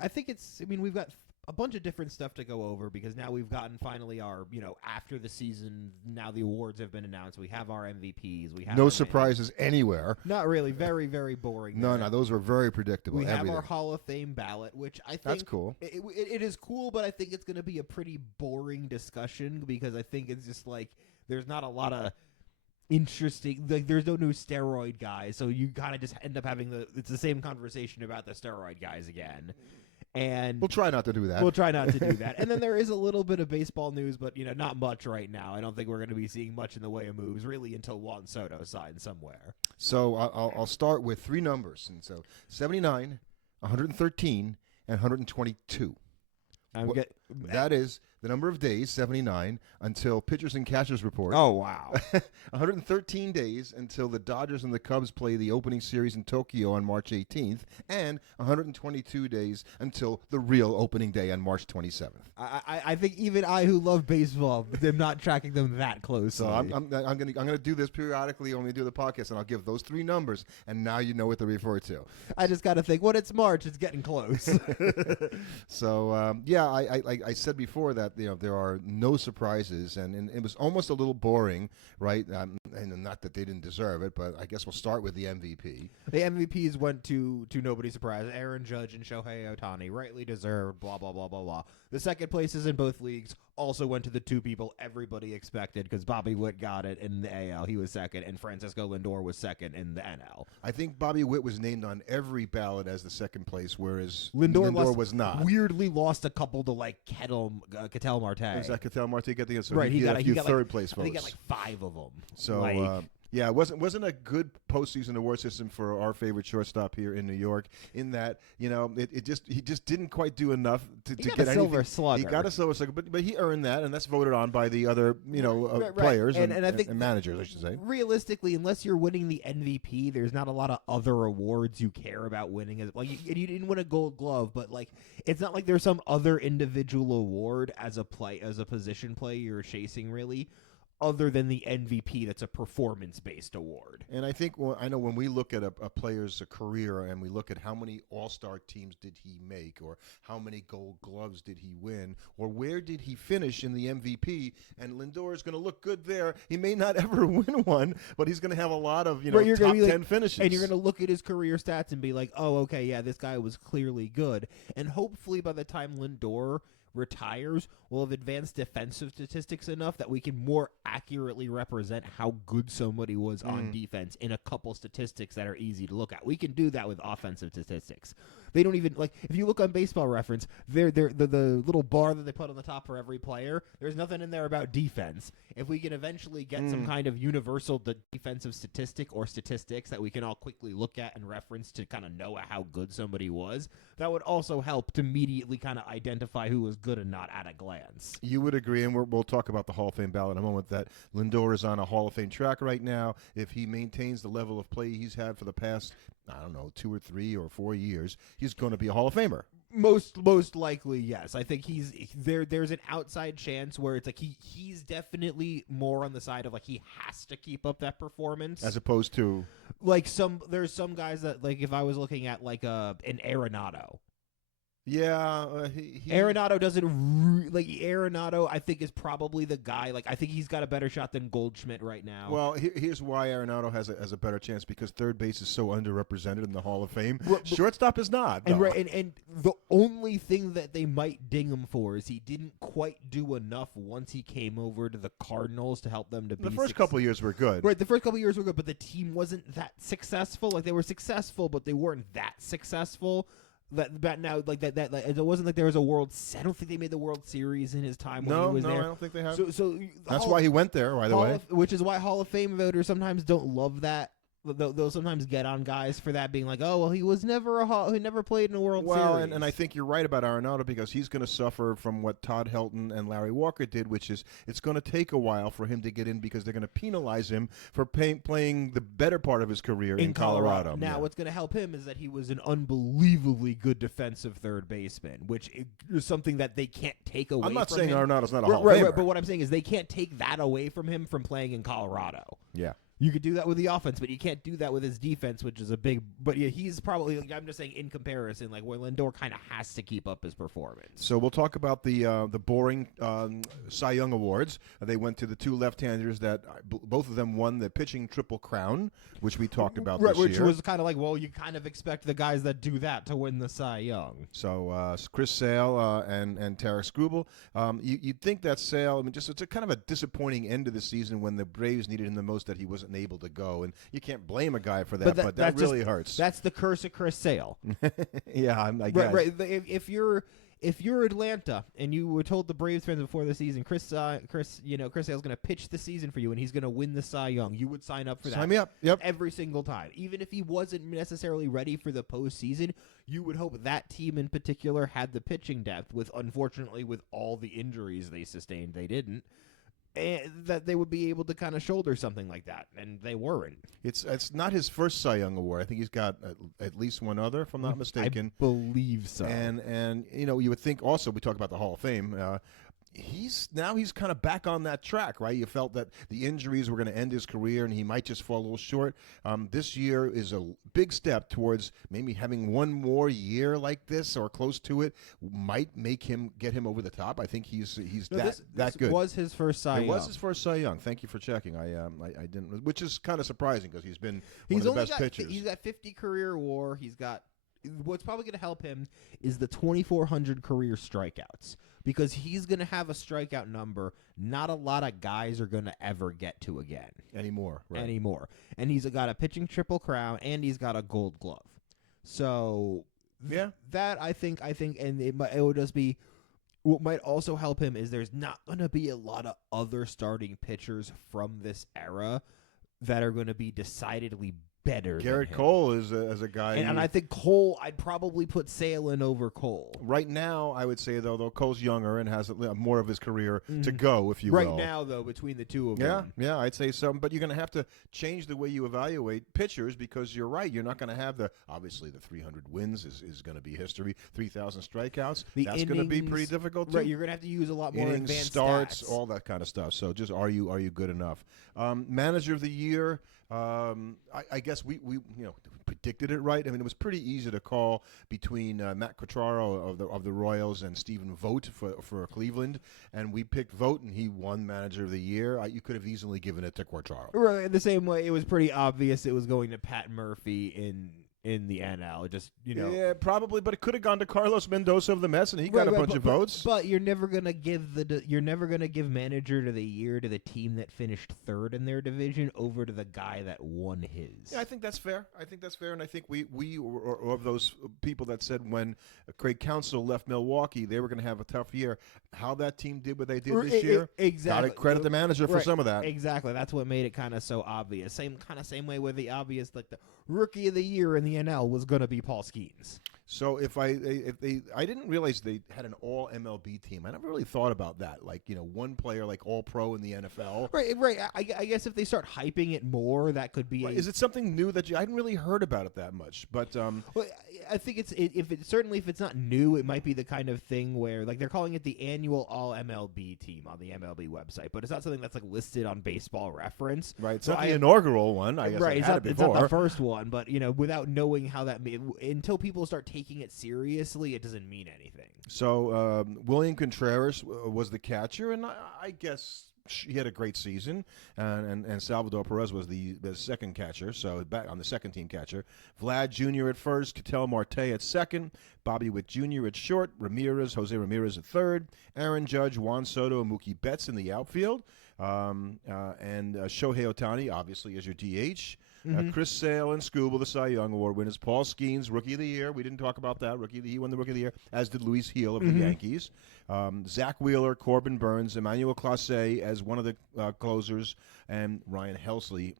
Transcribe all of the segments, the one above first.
I think it's. I mean, we've got a bunch of different stuff to go over because now we've gotten finally our, after the season, now the awards have been announced. We have our MVPs. We have no surprises anywhere. Not really. Very, very boring. No, those were very predictable. We have our Hall of Fame ballot, which I think that's cool. It is cool, but I think it's going to be a pretty boring discussion because I think it's just like there's not a lot of interesting. Like there's no new steroid guys, so you kind of just end up having it's the same conversation about the steroid guys again. And we'll try not to do that. We'll try not to do that. And then there is a little bit of baseball news, but not much right now. I don't think we're going to be seeing much in the way of moves really until Juan Soto signs somewhere. So I'll start with three numbers, and so 79, 113, and 122. That is the number of days, 79, until pitchers and catchers report. Oh, wow. 113 days until the Dodgers and the Cubs play the opening series in Tokyo on March 18th, and 122 days until the real opening day on March 27th. I think even I, who love baseball, am not tracking them that close. So I'm gonna do this periodically, only do the podcast, and I'll give those three numbers, and now you know what to refer to. I just got to think, when it's March, it's getting close. So, I said before that there are no surprises, and it was almost a little boring, right? And not that they didn't deserve it, but I guess we'll start with the MVP. The MVPs went to nobody's surprise. Aaron Judge and Shohei Ohtani, rightly deserved, blah, blah, blah, blah, blah. The second places in both leagues also went to the two people everybody expected because Bobby Witt got it in the AL. He was second, and Francisco Lindor was second in the NL. I think Bobby Witt was named on every ballot as the second place, whereas Lindor was not. Weirdly lost a couple to like Ketel Marte. Was that Ketel Marte get the answer? Right, he got a few third place votes. He got like 5 of them. So yeah, it wasn't a good postseason award system for our favorite shortstop here in New York. In that he just didn't quite do enough to get anything. Silver Slugger. He got a silver slugger, but he earned that, and that's voted on by the other players and I think managers, I should say. Realistically, unless you're winning the MVP, there's not a lot of other awards you care about winning. You didn't win a Gold Glove, but it's not like there's some other individual award as a position play you're chasing really. Other than the MVP, that's a performance-based award. And I think, I know when we look at a player's career and we look at how many all-star teams did he make, or how many Gold Gloves did he win, or where did he finish in the MVP, and Lindor is going to look good there. He may not ever win one, but he's going to have a lot of top 10 finishes. And you're going to look at his career stats and be like, oh, okay, yeah, this guy was clearly good. And hopefully by the time Lindor retires, we'll have advanced defensive statistics enough that we can more accurately represent how good somebody was on defense in a couple statistics that are easy to look at. We can do that with offensive statistics. They don't even, if you look on Baseball Reference, the little bar that they put on the top for every player, there's nothing in there about defense. If we can eventually get some kind of universal defensive statistic or statistics that we can all quickly look at and reference to kind of know how good somebody was, that would also help to immediately kind of identify who was good and not at a glance. You would agree, and we'll talk about the Hall of Fame ballot in a moment, that Lindor is on a Hall of Fame track right now. If he maintains the level of play he's had for the past, 2 or 3 or 4 years, he's going to be a Hall of Famer. Most likely, yes. I think he's there. There's an outside chance where it's he's definitely more on the side of he has to keep up that performance, as opposed to there's some guys that if I was looking at an Arenado. Yeah, Arenado doesn't Arenado. I think is probably the guy. I think he's got a better shot than Goldschmidt right now. Well, here's why Arenado has a better chance, because third base is so underrepresented in the Hall of Fame. Shortstop is not. And the only thing that they might ding him for is he didn't quite do enough once he came over to the Cardinals to help them to be. The first couple of years were good. Right, the first couple of years were good, but the team wasn't that successful. They were successful, but they weren't that successful. It wasn't there was a World. I don't think they made the World Series in his time when he was there. No, I don't think they have. So that's why he went there, by the way. Which is why Hall of Fame voters sometimes don't love that. They'll sometimes get on guys for that, being like, "Oh, well, he was never he never played in a World Series." Well, and I think you're right about Arenado, because he's going to suffer from what Todd Helton and Larry Walker did, which is it's going to take a while for him to get in, because they're going to penalize him for playing the better part of his career in Colorado. Now, what's going to help him is that he was an unbelievably good defensive third baseman, which is something that they can't take away. I'm not from saying him. Arenado's not a Hall of Famer. Right, but what I'm saying is they can't take that away from him from playing in Colorado. Yeah. You could do that with the offense, but you can't do that with his defense, which is a big. But yeah, he's probably. I'm just saying, in comparison, like where Lindor kind of has to keep up his performance. So we'll talk about the boring Cy Young awards. They went to the two left-handers that both of them won the pitching triple crown, which we talked about this which year. was kind of like, well, you kind of expect the guys that do that to win the Cy Young. So Chris Sale and Tarek Skubal. You'd think that Sale. I mean, it's a kind of a disappointing end of the season when the Braves needed him the most that he wasn't able to go, and you can't blame a guy for that. But that really hurts. That's the curse of Chris Sale. Yeah, I guess. Right. If you're Atlanta and you were told the Braves fans before the season, Chris Sale's going to pitch the season for you and he's going to win the Cy Young, you would sign up for that. Sign me up. Yep. Every single time. Even if he wasn't necessarily ready for the postseason, you would hope that team in particular had the pitching depth. Unfortunately, with all the injuries they sustained, they didn't. And that they would be able to kind of shoulder something like that, and they weren't. It's not his first Cy Young award. I think he's got at least one other, if I'm not mistaken. I believe so. And you would think also, we talk about the Hall of Fame. He's kind of back on that track, right? You felt that the injuries were going to end his career and he might just fall a little short. This year is a big step towards maybe having one more year like this or close to it. Might get him over the top. I think he's that good. This was his first Cy Young. It was his first Cy Young. Thank you for checking. I didn't, which is kind of surprising because he's been one of the best pitchers. He's got 50 career WAR. He's got. What's probably going to help him is the 2,400 career strikeouts. Because he's going to have a strikeout number not a lot of guys are going to ever get to again. Anymore. And he's got a pitching triple crown, and he's got a gold glove. So that I think, and it would just be, what might also help him is there's not going to be a lot of other starting pitchers from this era that are going to be decidedly better. Garrett Cole is a guy, and I think Cole. I'd probably put Sale in over Cole right now. I would say though Cole's younger and has more of his career to go, if you will. Right now, though, between the two of them, yeah, I'd say so. But you're going to have to change the way you evaluate pitchers because you're right. You're not going to have obviously the 300 wins is going to be history. 3,000 strikeouts. That's going to be pretty difficult too. Right, you're going to have to use a lot more innings, advanced starts, stats. all that kind of stuff. So just are you good enough? Manager of the year. I guess we predicted it right. I mean, it was pretty easy to call between Matt Quatraro of the Royals and Stephen Vogt for Cleveland, and we picked Vogt, and he won Manager of the Year. You could have easily given it to Quatraro. Right, the same way it was pretty obvious it was going to Pat Murphy in the NL. Just yeah, probably, but it could have gone to Carlos Mendoza of the Mets, and he got a bunch of votes. But you're never gonna give Manager of the Year to the team that finished third in their division over to the guy that won his. Yeah, I think that's fair. And I think we were of those people that said when Craig Counsell left Milwaukee, they were going to have a tough year. How that team did what they did this year, exactly. Got to credit the manager for some of that. Exactly, that's what made it kind of so obvious. Same way with the obvious, like the Rookie of the Year in the NL was going to be Paul Skeens. So if I didn't realize they had an all MLB team. I never really thought about that. Like, one player like all pro in the NFL. Right. I guess if they start hyping it more, that could be. Is it something new that I hadn't really heard about it that much? But well, I think if it's not new, it might be the kind of thing where like they're calling it the annual all MLB team on the MLB website, but it's not something that's like listed on Baseball Reference. Right. It's not the inaugural one. I guess right. It's not the first one, but without knowing how that until people start taking it seriously, it doesn't mean anything. So William Contreras was the catcher, and I guess he had a great season, and Salvador Perez was the second catcher, so back on the second team catcher. Vlad Jr. at first, Ketel Marte at second, Bobby Witt Jr. at short, Jose Ramirez at third, Aaron Judge, Juan Soto, and Mookie Betts in the outfield, and Shohei Ohtani obviously as your DH. Chris Sale and Skubal, the Cy Young Award winners. Paul Skeens, Rookie of the Year. We didn't talk about that. He won the Rookie of the Year, as did Luis Gil of the Yankees. Zach Wheeler, Corbin Burns, Emmanuel Clase as one of the closers, and Ryan Helsley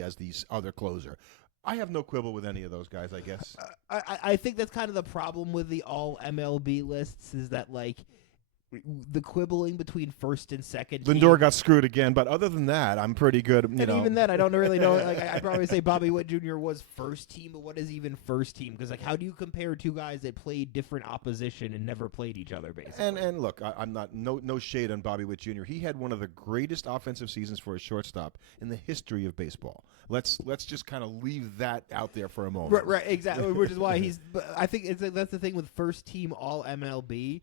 as the other closer. I have no quibble with any of those guys, I guess. I think that's kind of the problem with the all MLB lists is that, like, the quibbling between first and second. Lindor got screwed again, but other than that, I'm pretty good. You know. Even then, I don't really know. Like, I'd probably say Bobby Witt Jr. was first team, but what is even first team? Because, like, how do you compare two guys that played different opposition and never played each other, basically? And look, I'm not no shade on Bobby Witt Jr. He had one of the greatest offensive seasons for a shortstop in the history of baseball. Let's just kind of leave that out there for a moment. Right, exactly. Which is why I think that's the thing with first team All MLB.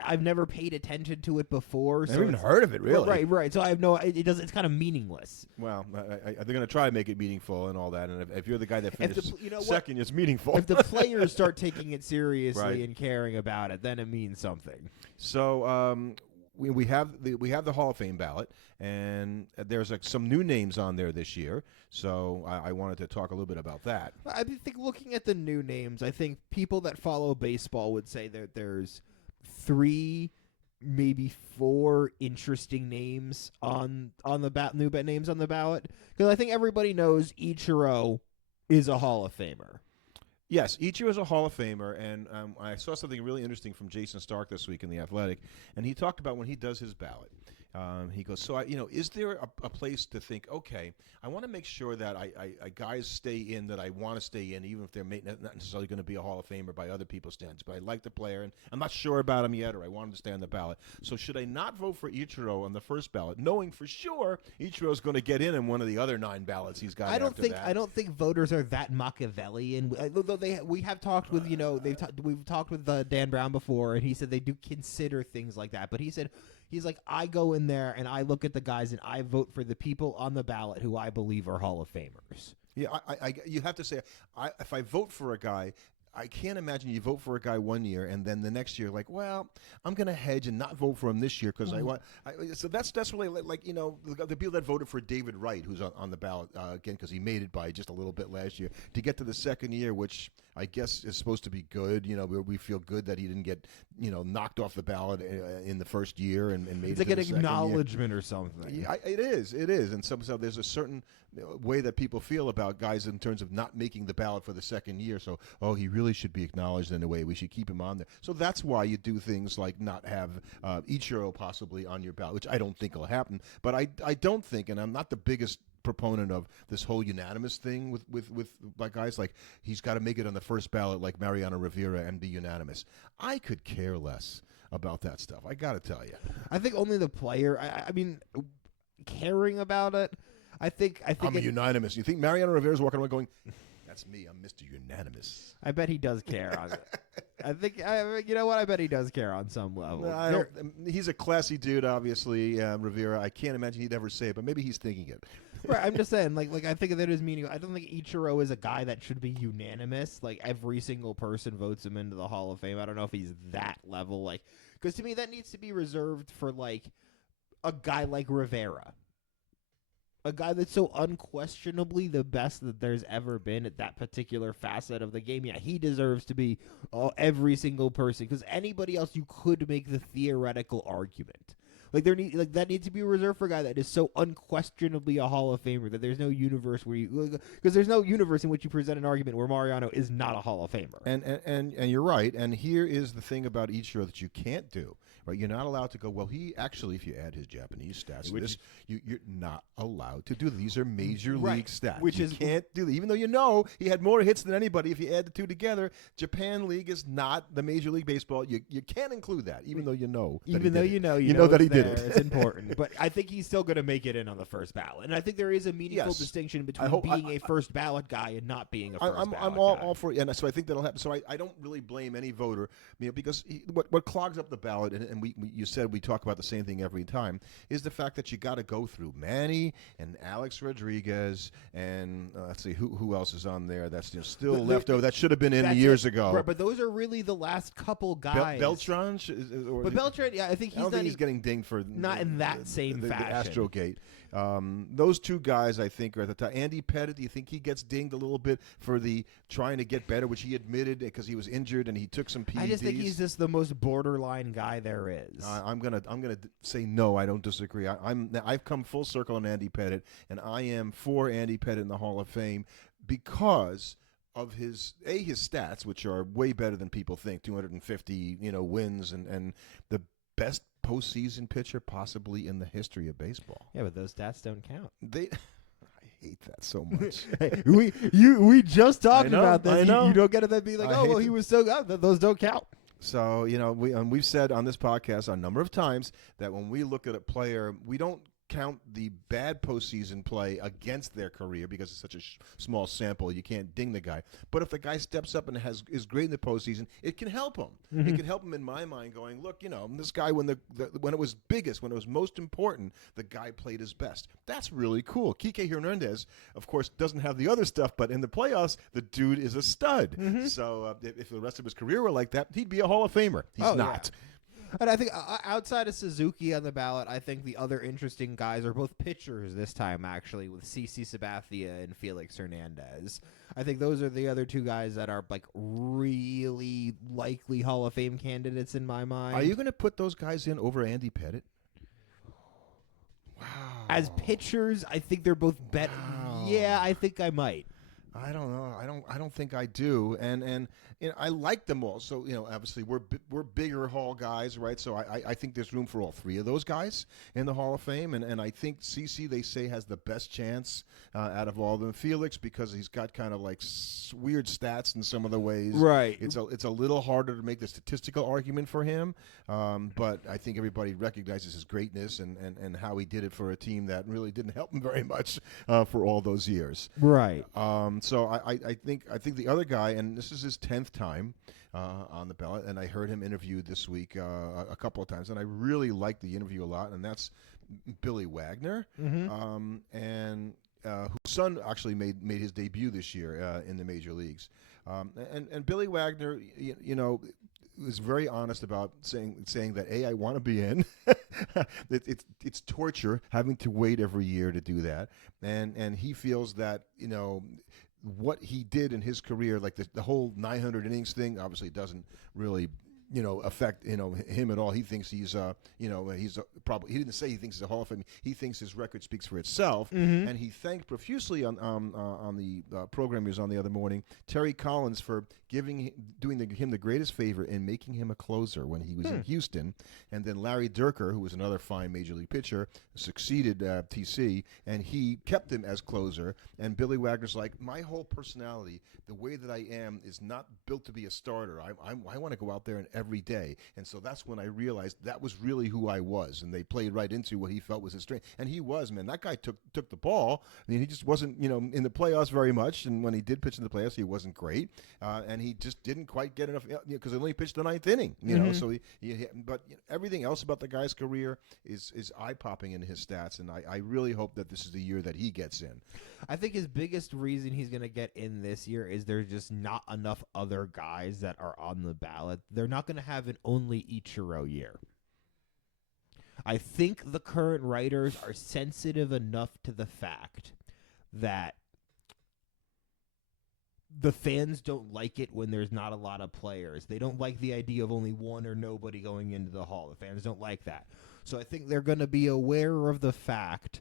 I've never paid attention to it before. I've never even heard of it, really. Right. So I have no. It's kind of meaningless. Well, they're going to try to make it meaningful and all that. And if you're the guy that finishes second, it's meaningful. If the players start taking it seriously and caring about it, then it means something. So we have the Hall of Fame ballot, and there's some new names on there this year. So I wanted to talk a little bit about that. I think looking at the new names, I think people that follow baseball would say that there's 3, maybe 4 interesting names on the new names on the ballot, because I think everybody knows Ichiro is a Hall of Famer. Yes, Ichiro is a Hall of Famer, and I saw something really interesting from Jason Stark this week in The Athletic, and he talked about when he does his ballot. He goes, so is there a place to think, okay, I want to make sure that I guys stay in that I want to stay in, even if they're not necessarily going to be a Hall of Famer by other people's standards, but I like the player, and I'm not sure about him yet, or I want him to stay on the ballot. So should I not vote for Ichiro on the first ballot, knowing for sure Ichiro's going to get in one of the other 9 ballots he's got I don't think voters are that Machiavellian. Though we have talked with, we've talked with Dan Brown before, and he said they do consider things like that. But he's like, I go in there and I look at the guys and I vote for the people on the ballot who I believe are Hall of Famers. Yeah, you have to say, if I vote for a guy, I can't imagine you vote for a guy one year and then the next year, like, well, I'm going to hedge and not vote for him this year because I want. So that's really like the people that voted for David Wright, who's on the ballot again because he made it by just a little bit last year, to get to the second year, which I guess is supposed to be good. We feel good that he didn't get knocked off the ballot in the first year and made it's it. It's like an acknowledgement or something. Yeah, it is, and so there's a certain way that people feel about guys in terms of not making the ballot for the second year. So, he really should be acknowledged in a way. We should keep him on there. So that's why you do things like not have Ichiro possibly on your ballot, which I don't think will happen. But I don't think, and I'm not the biggest proponent of this whole unanimous thing with guys like he's got to make it on the first ballot like Mariano Rivera and be unanimous. I could care less about that stuff. I got to tell you. I think only the player. I mean, caring about it. I think I'm a unanimous. You think Mariano Rivera's walking around going, "That's me. I'm Mr. Unanimous." I bet he does care on it. I think you know what? I bet he does care on some level. No, he's a classy dude, obviously, Rivera. I can't imagine he'd ever say it, but maybe he's thinking it. Right, I'm just saying, like I think that is meaning. I don't think Ichiro is a guy that should be unanimous. Like every single person votes him into the Hall of Fame. I don't know if he's that level. Like, because to me that needs to be reserved for like a guy like Rivera. A guy that's so unquestionably the best that there's ever been at that particular facet of the game. Yeah, he deserves to be every single person. Because anybody else, you could make the theoretical argument. That needs to be reserved for a guy that is so unquestionably a Hall of Famer that there's no universe where because there's no universe in which you present an argument where Mariano is not a Hall of Famer. And you're right. And here is the thing about Ichiro that you can't do. Right, you're not allowed to go, well, he actually, if you add his Japanese stats to this, you're not allowed to do that. These are major league stats. You can't do that. Even though he had more hits than anybody, if you add the two together, Japan League is not the Major League Baseball. You can't include that, even though you know that he did it. It's important. But I think he's still going to make it in on the first ballot. And I think there is a meaningful distinction between being a first ballot guy and not being a first ballot guy. I'm all for it, and so I think that'll happen. So I don't really blame any voter, because what clogs up the ballot, and you said we talk about the same thing every time, is the fact that you got to go through Manny and Alex Rodriguez and let's see who else is on there that's still left over that should have been in years ago. Right, but those are really the last couple guys. Beltran, Beltran, yeah, I think he's getting dinged for not in that same fashion. The Astrogate. Those two guys, I think, are at the top. Andy Pettit, do you think he gets dinged a little bit for the trying to get better, which he admitted because he was injured and he took some PEDs? I just think he's just the most borderline guy there is. I'm gonna say no. I don't disagree. I've come full circle on Andy Pettit, and I am for Andy Pettit in the Hall of Fame because of his stats, which are way better than people think. 250 wins and the best postseason pitcher possibly in the history of baseball. Yeah, but those stats don't count. I hate that so much. Hey, we just talked I know, about this. I know. You don't get it. Then be like, I oh, well, hate he was so good. Those don't count. So, we've said on this podcast a number of times that when we look at a player, we don't count the bad postseason play against their career because it's such a small sample. You can't ding the guy. But if the guy steps up and is great in the postseason, it can help him. Mm-hmm. It can help him in my mind going, look, this guy, when when it was biggest, when it was most important, the guy played his best. That's really cool. CC Hernandez, of course, doesn't have the other stuff, but in the playoffs, the dude is a stud. Mm-hmm. So if the rest of his career were like that, he'd be a Hall of Famer. He's not. Yeah. And I think outside of Suzuki on the ballot, I think the other interesting guys are both pitchers this time, actually, with CC Sabathia and Felix Hernandez. I think those are the other two guys that are like really likely Hall of Fame candidates in my mind. Are you going to put those guys in over Andy Pettitte? Wow. As pitchers, I think they're both better. Wow. Yeah, I think I might. I don't know. I don't think I do. And I like them all. So obviously we're bigger Hall guys, right? So I think there's room for all three of those guys in the Hall of Fame. And I think CC, they say, has the best chance out of all of them. Felix, because he's got kind of like weird stats in some of the ways. Right. It's a little harder to make the statistical argument for him. But I think everybody recognizes his greatness and how he did it for a team that really didn't help him very much for all those years. Right. So I think the other guy, and this is his 10th time on the ballot, and I heard him interviewed this week a couple of times, and I really liked the interview a lot, and that's Billy Wagner, and whose son actually made his debut this year in the major leagues, and Billy Wagner, was very honest about saying that I want to be in. It's torture having to wait every year to do that, and he feels that what he did in his career, like the whole 900 innings thing, obviously doesn't really affect him at all. He thinks he's probably, he didn't say he thinks he's a Hall of Fame. He thinks his record speaks for itself, and he thanked profusely on the program he was on the other morning Terry Collins for doing him the greatest favor in making him a closer when he was in Houston, and then Larry Durker, who was another fine major league pitcher, succeeded TC, and he kept him as closer. And Billy Wagner's like, my whole personality, the way that I am, is not built to be a starter. I want to go out there and every day, and so that's when I realized that was really who I was, and they played right into what he felt was his strength. And he was, man, that guy took the ball. I mean, he just wasn't in the playoffs very much, and when he did pitch in the playoffs, he wasn't great, and he just didn't quite get enough because he only pitched the 9th inning. So but everything else about the guy's career is eye popping in his stats, and I really hope that this is the year that he gets in. I think his biggest reason he's going to get in this year is there's just not enough other guys that are on the ballot. They're not going to have an only Ichiro year. I think the current writers are sensitive enough to the fact that the fans don't like it when there's not a lot of players. They don't like the idea of only one or nobody going into the Hall. The fans don't like that. So I think they're going to be aware of the fact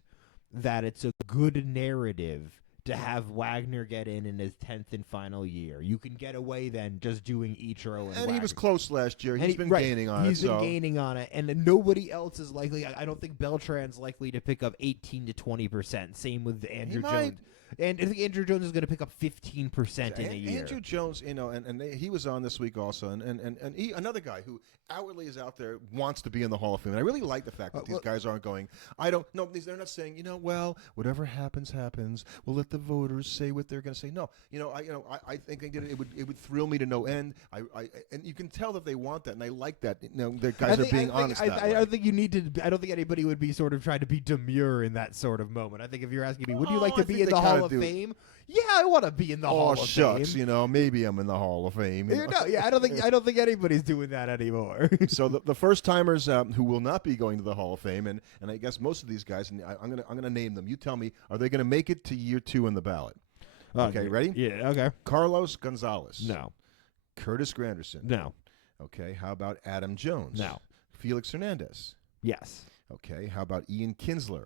that it's a good narrative to have Wagner get in his 10th and final year. You can get away then just doing Ichiro and Wagner. He was close last year. He's been gaining on it. He's been gaining on it, and nobody else is likely. I don't think Beltran's likely to pick up 18 to 20%. Same with Andrew Jones. And I think Andrew Jones is going to pick up 15% in a year. Andrew Jones, he was on this week also, and he, another guy who outwardly is out there, wants to be in the Hall of Fame. And I really like the fact that these guys aren't going, they're not saying, whatever happens, happens. We'll let the voters say what they're going to say. No, I think it would thrill me to no end. And you can tell that they want that, and I like that. The guys are being honest. I don't think you need to. I don't think anybody would be sort of trying to be demure in that sort of moment. I think if you're asking me, would you like to be in the Hall of Fame? Yeah, I want to be in the Hall of Fame. Oh shucks, maybe I'm in the Hall of Fame. I don't think anybody's doing that anymore. So the first timers who will not be going to the Hall of Fame, and I guess most of these guys, and I'm gonna name them. You tell me, are they going to make it to year 2 in the ballot? Okay, ready? Yeah. Okay. Carlos Gonzalez. No. Curtis Granderson. No. Okay. How about Adam Jones? No. Felix Hernandez. Yes. Okay. How about Ian Kinsler?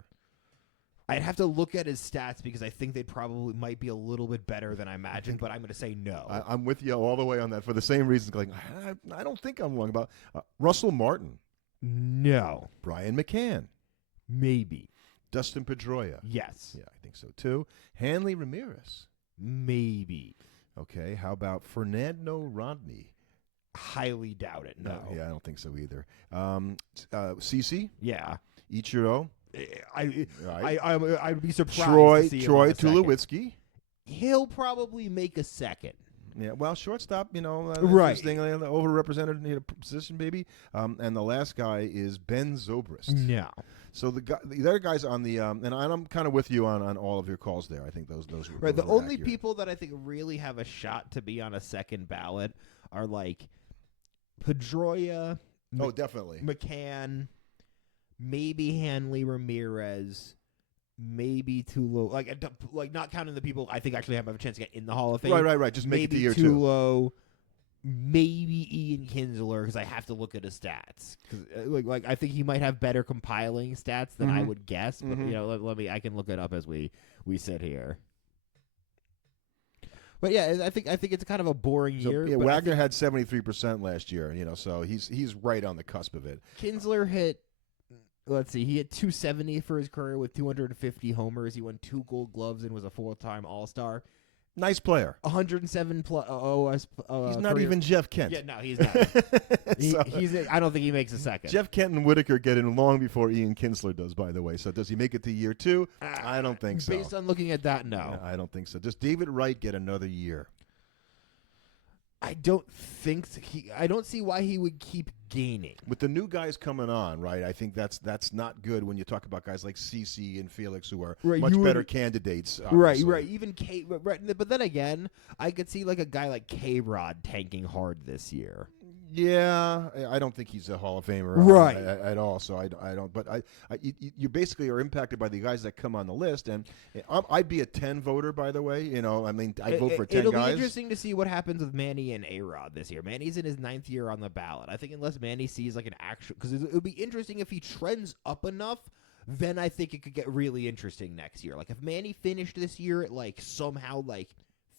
I'd have to look at his stats because I think they probably might be a little bit better than I imagined, but I'm going to say no. I'm with you all the way on that for the same reasons. I don't think I'm wrong about Russell Martin. No. Brian McCann. Maybe. Dustin Pedroia. Yes. Yeah, I think so too. Hanley Ramirez. Maybe. Okay, how about Fernando Rodney? Highly doubt it. No. Yeah, I don't think so either. CC? Yeah. Ichiro? I would be surprised Troy to see him on a second. Tulowitzki? He'll probably make a second. Yeah, well, shortstop, Right. interesting, overrepresented position, maybe. And the last guy is Ben Zobrist. No. So the other guys on the and I'm kind of with you on all of your calls there. I think those right. those The were only accurate. people that I think really have a shot to be on a second ballot are like Pedroia, Oh, definitely. McCann, maybe Hanley Ramirez, maybe Tulo. Like not counting the people I think actually have a chance to get in the Hall of Fame. Right. Just make it to Maybe year two. Tulo, maybe Ian Kinsler because I have to look at his stats. 'Cause, like I think he might have better compiling stats than I would guess. But let me. I can look it up as we sit here. But yeah, I think it's kind of a boring year. Yeah, but Wagner had 73% last year. So he's right on the cusp of it. Kinsler hit. Let's see. He hit 270 for his career with 250 homers. He won 2 Gold Gloves and was a 4-time All-Star. Nice player. 107 OS. He's not career. even Jeff Kent. Yeah, no, he's not. I don't think he makes a second. Jeff Kent and Whitaker get in long before Ian Kinsler does, by the way. So does he make it to year 2? I don't think so. Based on looking at that, no. I don't think so. Does David Wright get another year? I don't think so. I don't see why he would keep gaining. With the new guys coming on, right? I think that's not good when you talk about guys like CC and Felix who are much better candidates. Obviously. Right. Even K. Right, but then again, I could see like a guy like K-Rod tanking hard this year. Yeah, I don't think he's a Hall of Famer at all. So I don't. But you basically are impacted by the guys that come on the list, and I'd be a 10 voter, by the way. I'd vote for 10 It'll guys. be interesting to see what happens with Manny and A-Rod this year. Manny's in his 9th year on the ballot. I think unless Manny sees like an actual, because it would be interesting if he trends up enough. Then I think it could get really interesting next year. Like if Manny finished this year at like somehow like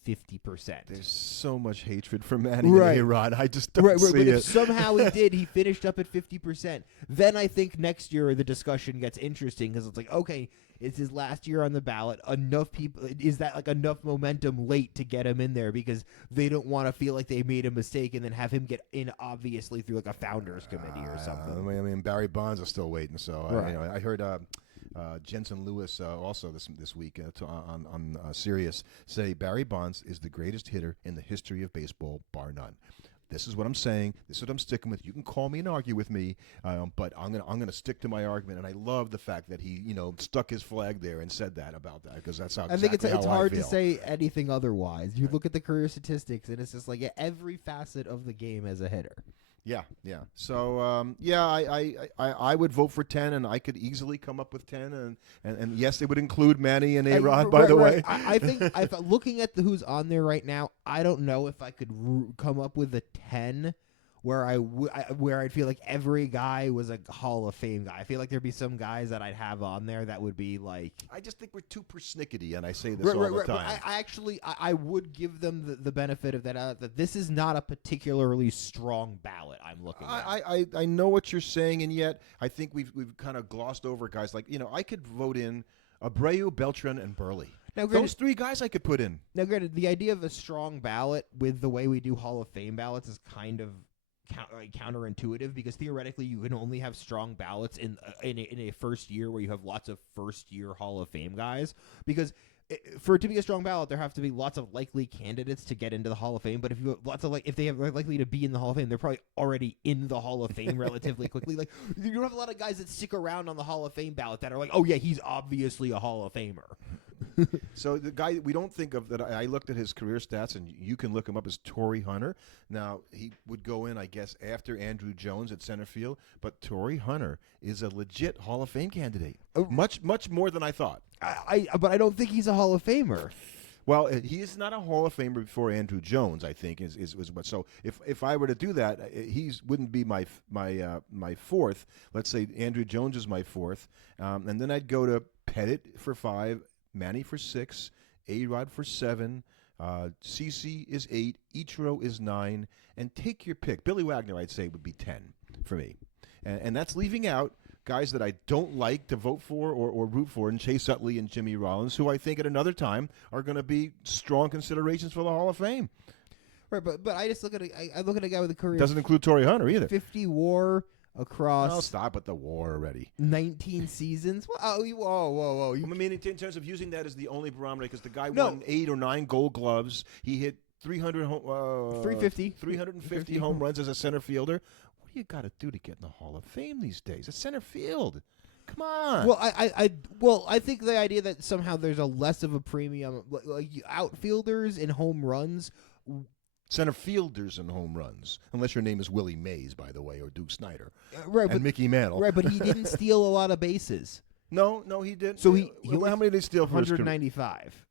50%. There's so much hatred for Manny and A-Rod. I just don't see but it. if somehow he finished up at 50%, then I think next year the discussion gets interesting because it's like, okay, it's his last year on the ballot. Enough people, is that like enough momentum late to get him in there because they don't want to feel like they made a mistake and then have him get in obviously through like a founders committee or something. I mean, Barry Bonds is still waiting. So Right. I heard. Jensen Lewis also this week on Sirius say Barry Bonds is the greatest hitter in the history of baseball, bar none. This is what I'm saying. This is what I'm sticking with. You can call me and argue with me, but I'm gonna stick to my argument. And I love the fact that he stuck his flag there and said that about that because that's how I think exactly it's how I hard feel. to say anything otherwise. You look at the career statistics and it's just like every facet of the game as a hitter. Yeah. So I would vote for 10, and I could easily come up with 10, and yes, it would include Manny and A-Rod. By the way, I think if looking at who's on there right now, I don't know if I could come up with a 10 where I'd feel like every guy was a Hall of Fame guy. I feel like there'd be some guys that I'd have on there that would be like. I just think we're too persnickety, and I say this all the time. I would give them the benefit of that this is not a particularly strong ballot I'm looking at. I know what you're saying, and yet I think we've kind of glossed over guys like I could vote in Abreu, Beltran, and Burley. Now, granted, those 3 guys I could put in. Now, granted, the idea of a strong ballot with the way we do Hall of Fame ballots is kind of counterintuitive because theoretically you can only have strong ballots in a first year where you have lots of first year Hall of Fame guys because for it to be a strong ballot there have to be lots of likely candidates to get into the Hall of Fame, but if you have if they have likely to be in the Hall of Fame, they're probably already in the Hall of Fame relatively quickly. Like you don't have a lot of guys that stick around on the Hall of Fame ballot that are like, oh yeah, he's obviously a Hall of Famer. So the guy we don't think of that I looked at his career stats, and you can look him up, is Torrey Hunter. Now, he would go in, I guess, after Andrew Jones at center field, but Torrey Hunter is a legit Hall of Fame candidate. Much more than I thought. But I don't think he's a Hall of Famer. Well, he is not a Hall of Famer before Andrew Jones, I think, is what. So if I were to do that, he wouldn't be my 4th. Let's say Andrew Jones is my 4th, and then I'd go to Pettit for 5, Manny for 6, A-Rod for 7, CC is 8, Ichiro is 9, and take your pick. Billy Wagner, I'd say, would be 10 for me. and that's leaving out guys that I don't like to vote for or root for, and Chase Utley and Jimmy Rollins, who I think at another time are going to be strong considerations for the Hall of Fame. Right, but I just look at I look at a guy with a career. Doesn't include Torrey Hunter either. 50 WAR across. Oh, stop with the WAR already. 19 seasons. Whoa. I mean, in terms of using that as the only barometer, because the guy won 8 or 9 Gold Gloves. He hit 350 home runs as a center fielder. What do you got to do to get in the Hall of Fame these days? It's center field. Come on. Well, I think the idea that somehow there's a less of a premium, like outfielders in home runs. Center fielders and home runs, unless your name is Willie Mays, by the way, or Duke Snyder, right? And Mickey Mantle, right? But he didn't steal a lot of bases. No, he didn't. So how many did he steal? 195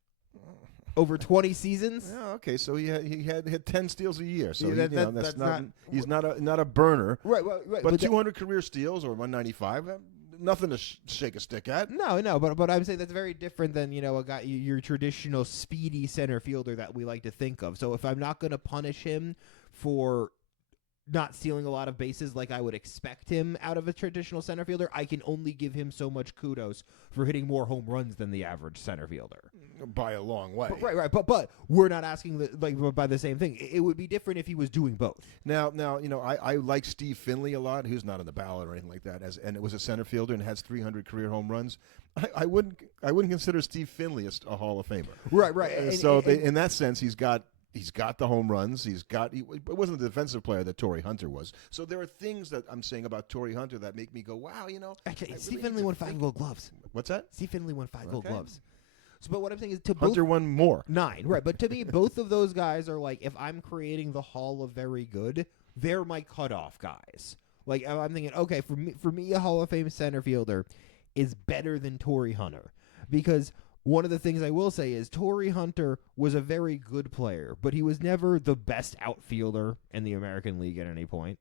over 20 seasons. Yeah, okay. So he had 10 steals a year. So Yeah, that's not he's not a burner. Right. But 200 career steals or 195. Nothing to shake a stick at. No, but I'm saying that's very different than a guy, your traditional speedy center fielder that we like to think of. So if I'm not going to punish him for not stealing a lot of bases like I would expect him out of a traditional center fielder, I can only give him so much kudos for hitting more home runs than the average center fielder. By a long way. Right. But we're not asking by the same thing. It would be different if he was doing both. Now, I like Steve Finley a lot, who's not on the ballot or anything like that, and it was a center fielder and has 300 career home runs. I wouldn't consider Steve Finley a Hall of Famer. Right. So in that sense, he's got the home runs. It wasn't the defensive player that Torrey Hunter was. So there are things that I'm saying about Torrey Hunter that make me go, wow, Actually, Steve Finley won 5 Gold Gloves. What's that? Steve Finley won 5 Gold Gloves. So, but what I'm saying is Hunter won more. 9, right? But to me, both of those guys are like, if I'm creating the Hall of Very Good, they're my cutoff guys. Like I'm thinking, okay, for me, a Hall of Fame center fielder is better than Torrey Hunter, because one of the things I will say is Torrey Hunter was a very good player, but he was never the best outfielder in the American League at any point,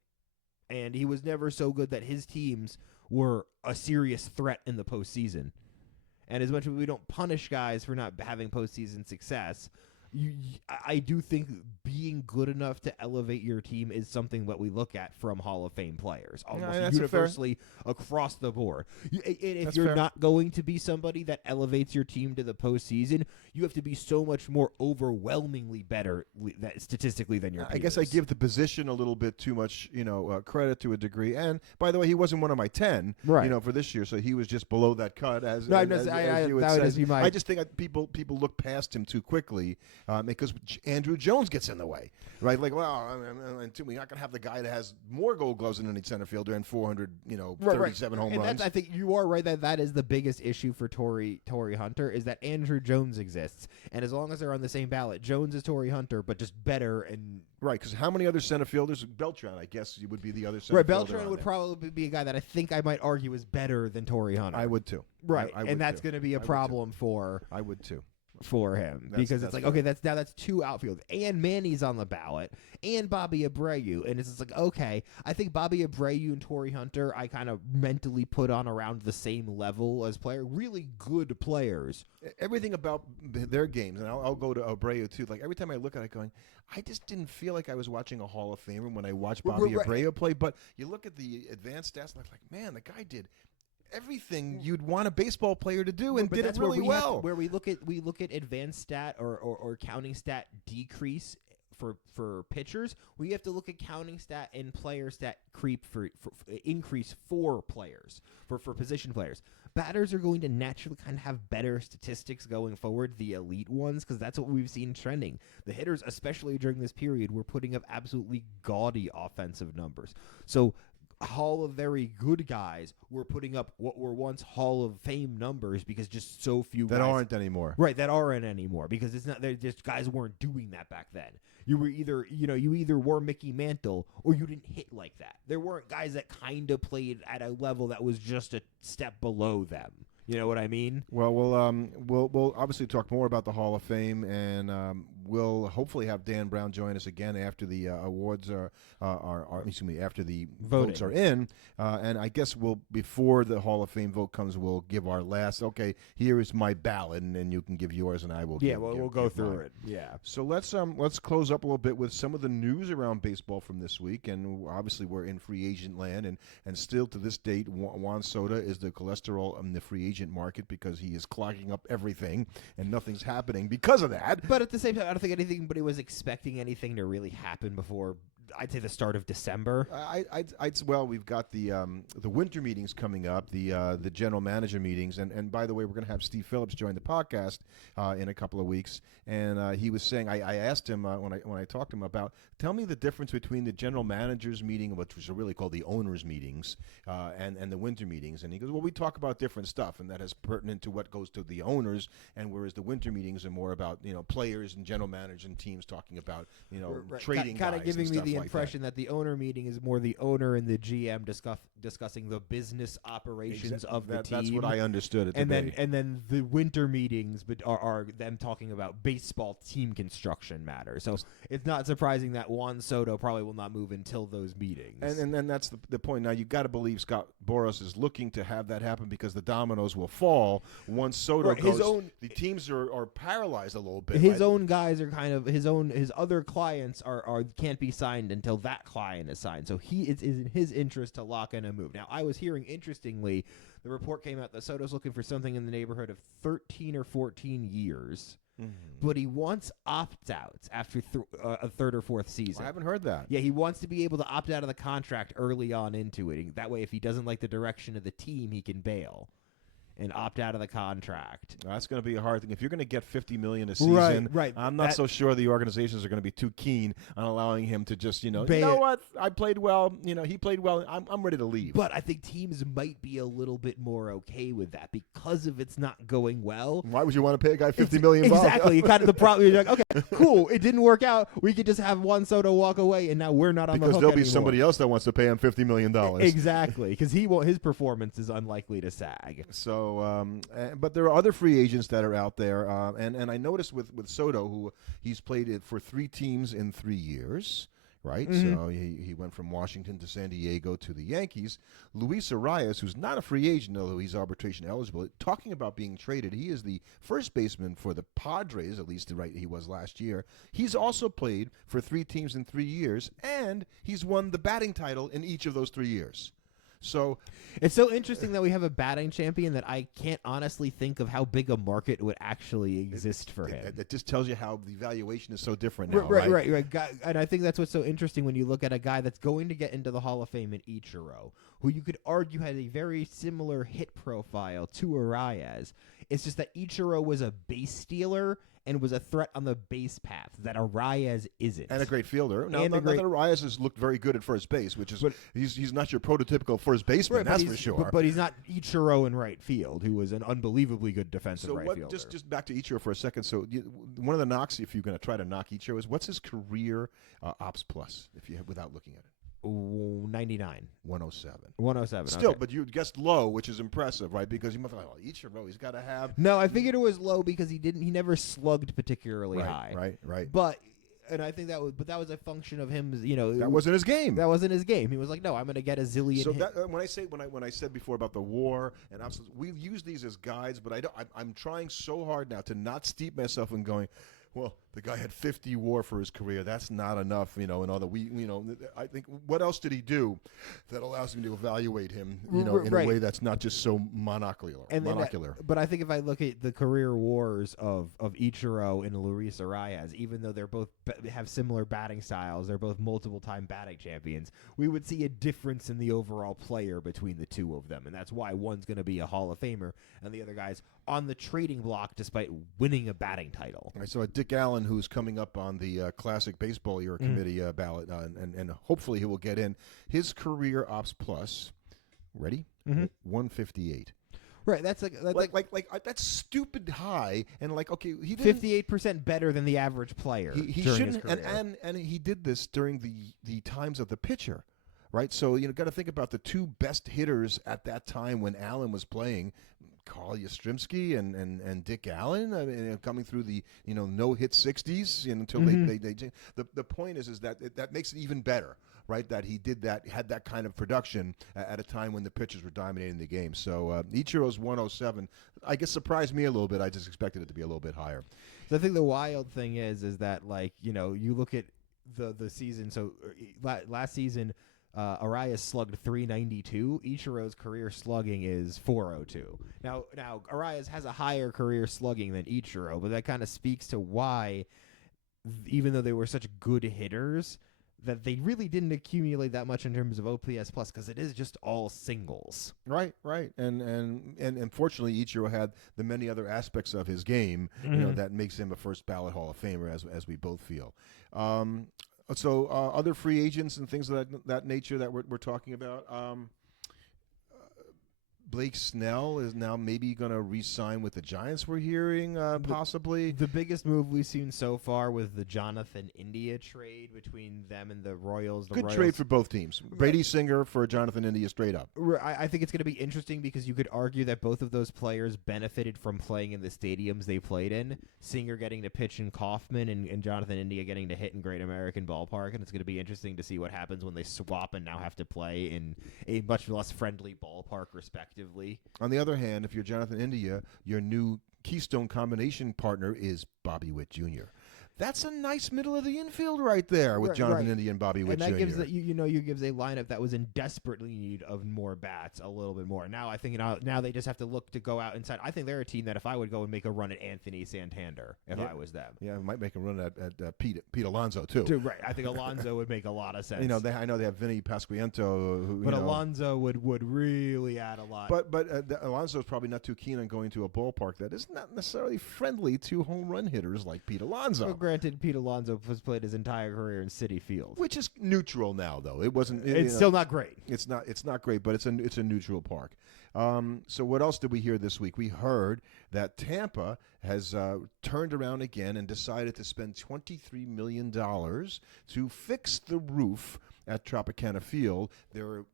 and he was never so good that his teams were a serious threat in the postseason. And as much as we don't punish guys for not having postseason success, I do think being good enough to elevate your team is something that we look at from Hall of Fame players almost universally across the board. If you're not going to be somebody that elevates your team to the postseason, you have to be so much more overwhelmingly better statistically than your peers. I guess I give the position a little bit too much, credit to a degree. And by the way, he wasn't one of my 10, for this year, so he was just below that cut. As you would say. I just think people look past him too quickly. Because Andrew Jones gets in the way, right? Like, well, we're not going to have the guy that has more Gold Gloves than any center fielder and 437 home runs. I think you are right that is the biggest issue for Torrey Hunter is that Andrew Jones exists, and as long as they're on the same ballot, Jones is Torrey Hunter, but just better and. Right, because how many other center fielders? Beltran, I guess, would be the other center fielder. Right, Beltran would probably be a guy that I think I might argue is better than Torrey Hunter. I would too. Right, and that's going to be a problem for. I would too. For him, because it's like, okay, that's 2 outfield, and Manny's on the ballot, and Bobby Abreu, and it's just like, okay, I think Bobby Abreu and Torrey Hunter, I kind of mentally put on around the same level as really good players. Everything about their games, and I'll go to Abreu too. Like every time I look at it, going, I just didn't feel like I was watching a Hall of Famer when I watched Bobby Abreu play. But you look at the advanced stats, and I'm like, man, the guy did everything you'd want a baseball player to do and did it really well. Where we look at advanced stat or counting stat decrease for pitchers, we have to look at counting stat and player stat creep for increase for players for position players. Batters are going to naturally kind of have better statistics going forward, the elite ones, because that's what we've seen trending. The hitters, especially during this period, were putting up absolutely gaudy offensive numbers. So Hall of Very Good guys were putting up what were once Hall of Fame numbers because just so few that guys aren't anymore. Right, that aren't anymore because it's not. Just guys weren't doing that back then. You were either wore Mickey Mantle or you didn't hit like that. There weren't guys that kind of played at a level that was just a step below them. You know what I mean? Well, we'll obviously talk more about the Hall of Fame and we'll hopefully have Dan Brown join us again after the awards after the votes are in. And I guess before the Hall of Fame vote comes, we'll give our last, okay, here is my ballot, and then you can give yours, and I will we'll go through it. Yeah. So let's close up a little bit with some of the news around baseball from this week. And obviously we're in free agent land, and still to this date, Juan Soto is the cholesterol in the free agent market because he is clogging up everything, and nothing's happening because of that. But at the same time, I don't think anybody was expecting anything to really happen before, I'd say, the start of December. Well, we've got the winter meetings coming up, the general manager meetings, and by the way, we're going to have Steve Phillips join the podcast in a couple of weeks. And he was saying, I asked him when I talked to him about, tell me the difference between the general managers meeting, which was really called the owners meetings, and the winter meetings. And he goes, well, we talk about different stuff, and that is pertinent to what goes to the owners, and whereas the winter meetings are more about players and general managers and teams talking about trading kind guys of giving and me stuff the like impression that the owner meeting is more the owner and the GM discussing the business operations of the team. That's what I understood it to and be. then the winter meetings are them talking about baseball team construction matters. So it's not surprising that Juan Soto probably will not move until those meetings. And then that's the point. Now you got to believe Scott Boras is looking to have that happen because the dominoes will fall once Soto goes. The teams are paralyzed a little bit. His own guys are kind of his other clients are can't be signed until that client is signed. So it's in his interest to lock in a move. Now, I was hearing, interestingly, the report came out that Soto's looking for something in the neighborhood of 13 or 14 years. Mm-hmm. But he wants opt-outs after a third or fourth season. I haven't heard that. Yeah, he wants to be able to opt out of the contract early on into it. That way, if he doesn't like the direction of the team, he can bail and opt out of the contract. That's going to be a hard thing. If you're going to get $50 million a season, right. I'm not so sure the organizations are going to be too keen on allowing him to just, you know what, I played well, he played well, I'm ready to leave. But I think teams might be a little bit more okay with that because of it's not going well. Why would you want to pay a guy $50 million? Exactly. Kind of the problem. You're like, okay, cool, it didn't work out. We could just have Juan Soto walk away, and now we're not on the hook because there'll be anymore. somebody else that wants to pay him $50 million. Exactly, because his performance is unlikely to sag. So, but there are other free agents that are out there, and I noticed with Soto, who he's played it for 3 teams in 3 years, right? Mm-hmm. So he went from Washington to San Diego to the Yankees. Luis Arias, who's not a free agent, although he's arbitration eligible, talking about being traded, he is the first baseman for the Padres, at least he was last year. He's also played for 3 teams in 3 years, and he's won the batting title in each of those 3 years. So it's so interesting that we have a batting champion that I can't honestly think of how big a market would actually exist for him. It just tells you how the valuation is so different now, right. And I think that's what's so interesting when you look at a guy that's going to get into the Hall of Fame in Ichiro, who you could argue had a very similar hit profile to Arias. It's just that Ichiro was a base stealer and was a threat on the base path that Arias isn't. And a great fielder. Now, not that Arias has looked very good at first base, which is he's not your prototypical first baseman, that's for sure. But he's not Ichiro in right field, who was an unbelievably good defensive right fielder. Just back to Ichiro for a second. So one of the knocks, if you're going to try to knock Ichiro, is what's his career ops plus, without looking at it? 99. 107. 107. Still, okay. But you guessed low, which is impressive, right? Because you must have Ichiro, he's got to have. No, I figured it was low because he never slugged particularly high. Right. And I think that was a function of him. That wasn't his game. That wasn't his game. He was like, no, I'm going to get a zillion. So when I said before about the WAR and we use these as guides, but I'm trying so hard now to not steep myself in going, well, the guy had 50 WAR for his career. That's not enough, and I think what else did he do that allows me to evaluate him, in a way that's not just so monocular. But I think if I look at the career WARs of Ichiro and Luis Arias, even though they're both have similar batting styles, they're both multiple-time batting champions, we would see a difference in the overall player between the two of them, and that's why one's going to be a Hall of Famer and the other guy's on the trading block despite winning a batting title. All right, so Dick Allen, who's coming up on the Classic Baseball Year Committee ballot, and hopefully he will get in. His career ops plus, ready? 158. Right, that's that's stupid high, and okay, he did 58% better than the average player. He shouldn't, and he did this during the times of the pitcher, right? So got to think about the 2 best hitters at that time when Allen was playing. Carl Yastrzemski and Dick Allen, I mean, coming through the no hit 60s until they the point is that that makes it even better, right? That he had that kind of production at a time when the pitchers were dominating the game. So Ichiro's 107, I guess, surprised me a little bit. I just expected it to be a little bit higher. So I think the wild thing is that, like, you look at the season. So last season, Arias slugged 392. Ichiro's career slugging is 402. Now Arias has a higher career slugging than Ichiro, but that kind of speaks to why, even though they were such good hitters, that they really didn't accumulate that much in terms of OPS plus, because it is just all singles. Right. And unfortunately, Ichiro had the many other aspects of his game, that makes him a first ballot Hall of Famer, as we both feel. So other free agents and things of that nature that we're talking about. Blake Snell is now maybe going to re-sign with the Giants, we're hearing, possibly. The biggest move we've seen so far was the Jonathan India trade between them and the Royals. Good trade for both teams. Brady Singer for Jonathan India straight up. I think it's going to be interesting because you could argue that both of those players benefited from playing in the stadiums they played in. Singer getting to pitch in Kauffman and Jonathan India getting to hit in Great American Ballpark. And it's going to be interesting to see what happens when they swap and now have to play in a much less friendly ballpark, respectively. On the other hand, if you're Jonathan India, your new Keystone combination partner is Bobby Witt Jr. That's a nice middle of the infield right there with Jonathan India and Bobby Witt Jr. And that gives you gives a lineup that was in desperate need of more bats a little bit more. Now I think now they just have to look to go out inside. I think they're a team that if I would go and make a run at Anthony Santander if I was them. Yeah, might make a run at Pete Alonso too. Right, I think Alonso would make a lot of sense. I know they have Vinny Pasquantino, but Alonso would really add a lot. But Alonso is probably not too keen on going to a ballpark that is not necessarily friendly to home run hitters like Pete Alonso. Well, granted, Pete Alonso has played his entire career in Citi Field, which is neutral now, though. It wasn't. It's still not great. It's not great, but it's a neutral park. So what else did we hear this week? We heard that Tampa has turned around again and decided to spend $23 million to fix the roof at Tropicana Field.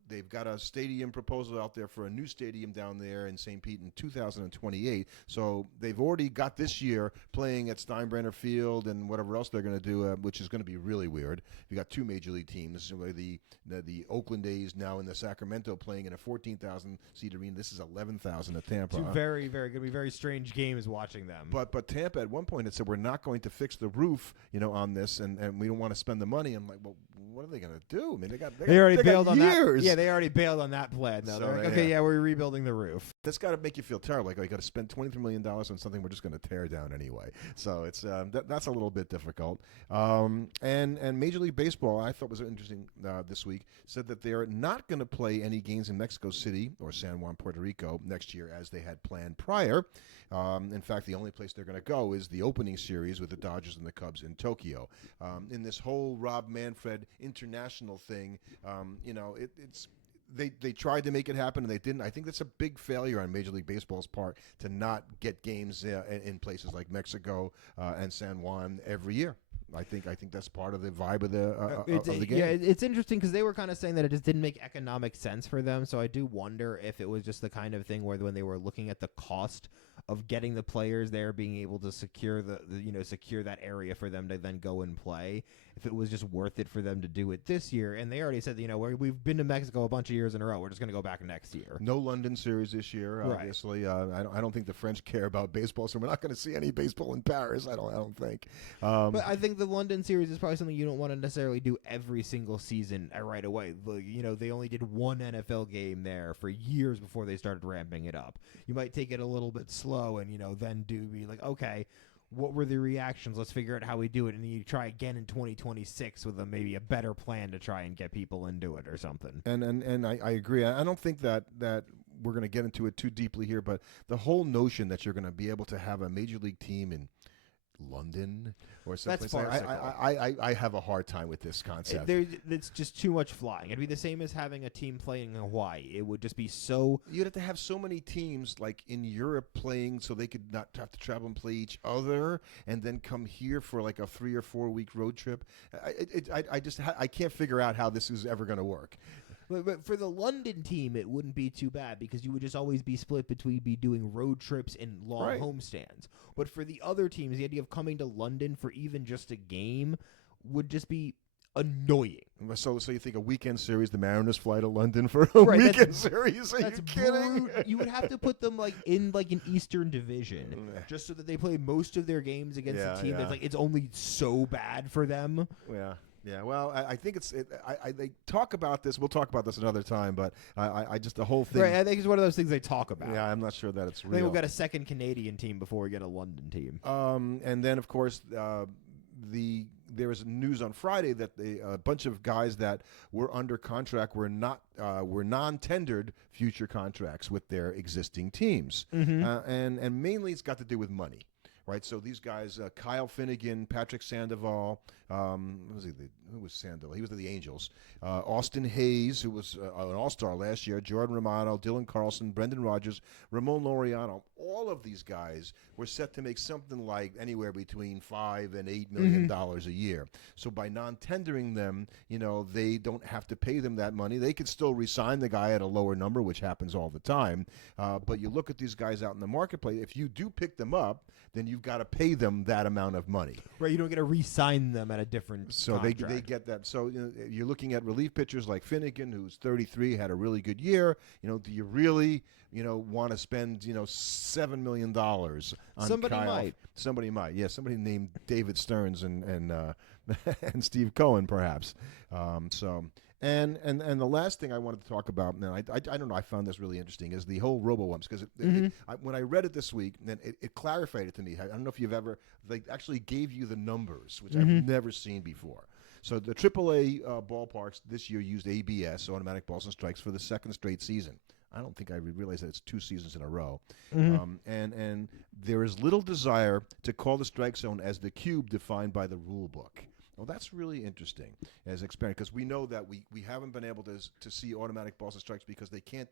They've got a stadium proposal out there for a new stadium down there in St. Pete in 2028. So they've already got this year playing at Steinbrenner Field and whatever else they're going to do, which is going to be really weird. You got two major league teams, the Oakland A's now in the Sacramento playing in a 14,000 seat arena. This is 11,000 at Tampa. Two very, very going to be very strange games watching them. But Tampa at one point had said we're not going to fix the roof, on this, and we don't want to spend the money. I'm like, well, what are they going to do? I mean, they already bailed on years. that. Yeah, they already bailed on that plan. Though. So, like, okay, we're rebuilding the roof. That's got to make you feel terrible. Like, you got to spend $23 million on something we're just going to tear down anyway. So it's that's a little bit difficult. And Major League Baseball, I thought was interesting this week, said that they're not going to play any games in Mexico City or San Juan, Puerto Rico next year as they had planned prior. In fact, the only place they're going to go is the opening series with the Dodgers and the Cubs in Tokyo. In this whole Rob Manfred international thing, they tried to make it happen and they didn't. I think that's a big failure on Major League Baseball's part to not get games in places like Mexico and San Juan every year. I think that's part of the vibe of the game. Yeah, it's interesting because they were kind of saying that it just didn't make economic sense for them. So I do wonder if it was just the kind of thing where when they were looking at the cost of getting the players there, being able to secure secure that area for them to then go and play, if it was just worth it for them to do it this year. And they already said, we've been to Mexico a bunch of years in a row. We're just going to go back next year. No London series this year, obviously. Right. I don't think the French care about baseball, so we're not going to see any baseball in Paris. I don't think. But I think the London series is probably something you don't want to necessarily do every single season right away. They only did one NFL game there for years before they started ramping it up. You might take it a little bit slow and, then be like, okay, what were the reactions? Let's figure out how we do it. And then you try again in 2026 with maybe a better plan to try and get people into it or something. And I agree. I don't think that we're going to get into it too deeply here, but the whole notion that you're going to be able to have a major league team in London or someplace. I have a hard time with this concept. It's just too much flying. It'd be the same as having a team playing in Hawaii. It would just be so... You'd have to have so many teams like in Europe playing so they could not have to travel and play each other and then come here for like a 3 or 4 week road trip. I can't figure out how this is ever going to work. But for the London team, it wouldn't be too bad because you would just always be split between doing road trips and long homestands. But for the other teams, the idea of coming to London for even just a game would just be annoying. So you think a weekend series, the Mariners fly to London for a weekend series? Are you kidding? You would have to put them in an Eastern Division just so that they play most of their games against a team that's it's only so bad for them. Yeah. Yeah, well, I think they talk about this. We'll talk about this another time, but I just the whole thing. Right, I think it's one of those things they talk about. Yeah, I'm not sure that it's real. I think we've got a second Canadian team before we get a London team. And then, of course, there was news on Friday that a bunch of guys that were under contract were non-tendered future contracts with their existing teams, and mainly it's got to do with money. Right, so these guys, Kyle Finnegan, Patrick Sandoval, who was Sandoval? He was at the Angels. Austin Hayes, who was an All-Star last year, Jordan Romano, Dylan Carlson, Brendan Rodgers, Ramon Laureano. All of these guys were set to make something like anywhere between $5 and $8 million a year. So by non-tendering them, they don't have to pay them that money. They could still re-sign the guy at a lower number, which happens all the time. But you look at these guys out in the marketplace. If you do pick them up, then you've got to pay them that amount of money. Right, you don't get to re-sign them at a different contract. They get that. So you're looking at relief pitchers like Finnegan, who's 33, had a really good year. Do you really want to spend $7 million on Somebody Kyle? might. Somebody might. Yeah, somebody named David Stearns and and Steve Cohen perhaps. And the last thing I wanted to talk about, and I don't know, I found this really interesting, is the whole robo-umps, because when I read it this week, then it clarified it to me. I don't know if you've ever, they actually gave you the numbers, which I've never seen before. So the AAA ballparks this year used ABS, automatic balls and strikes, for the second straight season. I don't think I realized that it's 2 seasons in a row. And there is little desire to call the strike zone as the cube defined by the rule book. Well, that's really interesting as an experiment, because we know that we haven't been able to see automatic balls and strikes because they can't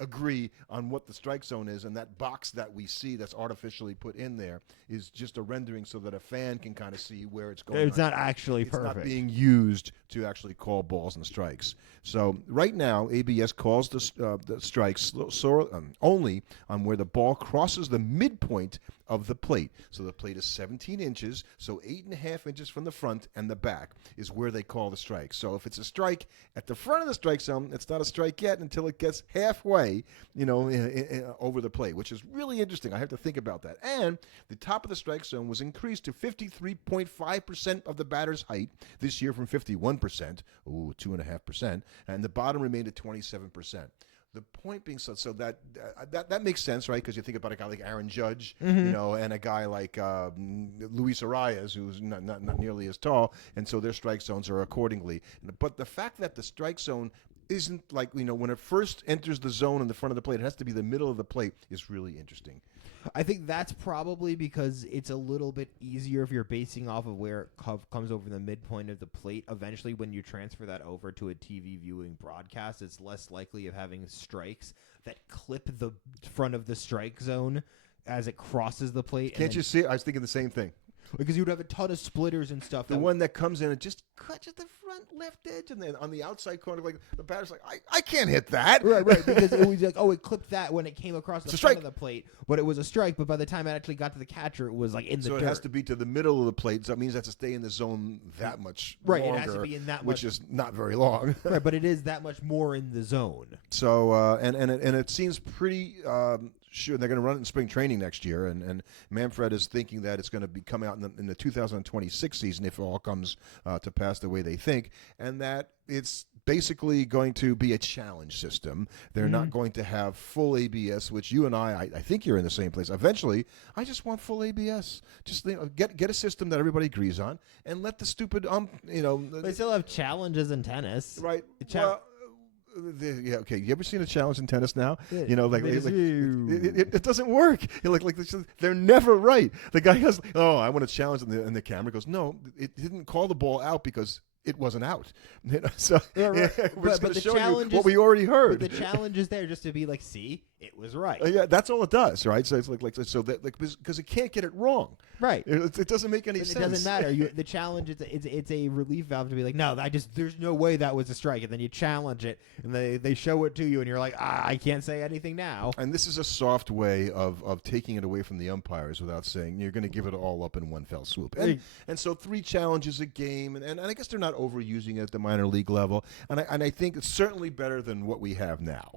agree on what the strike zone is, and that box that we see that's artificially put in there is just a rendering so that a fan can kind of see where it's going. It's not actually perfect. It's not being used to actually call balls and strikes. So right now, ABS calls the strikes only on where the ball crosses the midpoint of the plate. So the plate is 17 inches, so 8.5 inches from the front and the back is where they call the strike. So if it's a strike at the front of the strike zone, it's not a strike yet until it gets halfway, over the plate, which is really interesting. I have to think about that. And the top of the strike zone was increased to 53.5% of the batter's height this year from 51%, 2.5%, and the bottom remained at 27%. The point being, so that makes sense, right? Because you think about a guy like Aaron Judge, and a guy like Luis Arias, who's not nearly as tall, and so their strike zones are accordingly. But the fact that the strike zone isn't like, when it first enters the zone in the front of the plate, it has to be the middle of the plate, is really interesting. I think that's probably because it's a little bit easier if you're basing off of where it comes over the midpoint of the plate. Eventually, when you transfer that over to a TV viewing broadcast, it's less likely of having strikes that clip the front of the strike zone as it crosses the plate. Can't you see it? I was thinking the same thing. Because you'd have a ton of splitters and stuff. The one that comes in and just cuts at the front left edge, and then on the outside corner, like the batter's like, I can't hit that. Right, because it was like, it clipped that when it came across the front of the plate, but it was a strike. But by the time it actually got to the catcher, it was like in the dirt. So it has to be to the middle of the plate. So that means it has to stay in the zone that much longer, it has to be in that much, which is not very long. Right, but it is that much more in the zone. So and it seems pretty. Sure, they're going to run it in spring training next year, and Manfred is thinking that it's going to be coming out in the 2026 season if it all comes to pass the way they think, and that it's basically going to be a challenge system. They're not going to have full ABS, which you and I think you're in the same place. Eventually, I just want full ABS. Just get a system that everybody agrees on, and let the stupid They still have challenges in tennis, right? Yeah, okay. You ever seen a challenge in tennis now? It doesn't work. They're never right. The guy goes, I want to challenge, and the camera goes, no, it didn't call the ball out because it wasn't out. So we're just going to show you what we already heard. But the challenge is there just to be like, see, it was right. Yeah, that's all it does, right? So it's so that because it can't get it wrong. Right. It doesn't make any But sense. it doesn't matter. The challenge it's a relief valve to be like, no, there's no way that was a strike, and then you challenge it, and they show it to you, and you're like, I can't say anything now. And this is a soft way of taking it away from the umpires without saying you're going to give it all up in one fell swoop. And so 3 challenges a game, and I guess they're not overusing it at the minor league level, and I think it's certainly better than what we have now.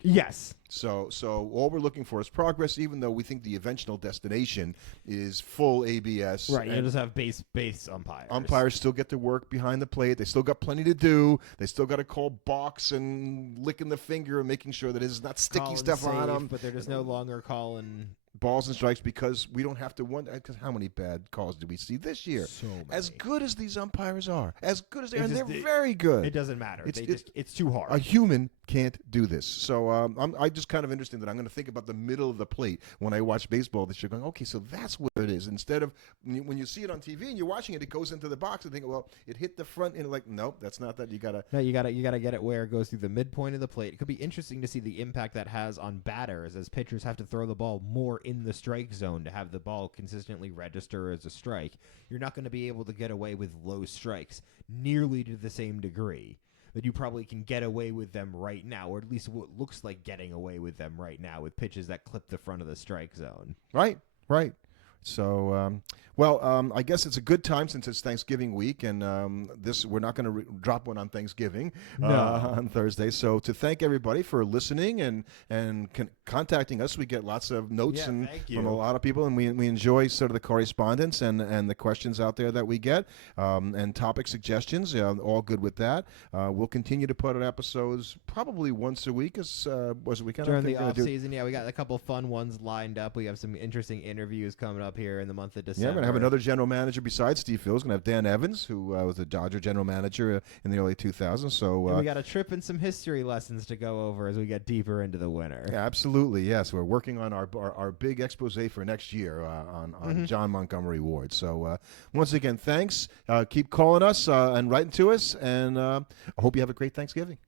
Yes. So all we're looking for is progress, even though we think the eventual destination is full ABS. Right, you just have base umpires. Umpires still get to work behind the plate. They still got plenty to do. They still got to call balks and licking the finger and making sure that it's not sticky stuff on them. But they're just no longer calling balls and strikes because we don't have to wonder. Because how many bad calls did we see this year? So many. As good as these umpires are, as good as they are, and just- they're very good. It doesn't matter. It's It's too hard. A human can't do this. So I just kind of interesting that I'm going to think about the middle of the plate when I watch baseball. That you're going, okay, so that's what it is. Instead of when you see it on TV and you're watching it, it goes into the box and think, well, it hit the front and like, nope, that's not that. You gotta get it where it goes through the midpoint of the plate. It could be interesting to see the impact that has on batters as pitchers have to throw the ball more in the strike zone to have the ball consistently register as a strike. You're not going to be able to get away with low strikes nearly to the same degree that you probably can get away with them right now, or at least what looks like getting away with them right now with pitches that clip the front of the strike zone. Right. So, I guess it's a good time since it's Thanksgiving week, and we're not going to drop one on Thanksgiving on Thursday. So to thank everybody for listening and contacting us, we get lots of notes from a lot of people, and we enjoy sort of the correspondence and the questions out there that we get, and topic suggestions. All good with that. We'll continue to put out episodes probably once a week during the off season. Yeah, we got a couple fun ones lined up. We have some interesting interviews coming up here in the month of December. Yeah, we're going to have another general manager besides Steve Phil's. We're going to have Dan Evans, who was the Dodger general manager in the early 2000s. So we got a trip and some history lessons to go over as we get deeper into the winter. Yeah, absolutely, yes. We're working on our big expose for next year on John Montgomery Ward. So once again, thanks. Keep calling us and writing to us, and I hope you have a great Thanksgiving.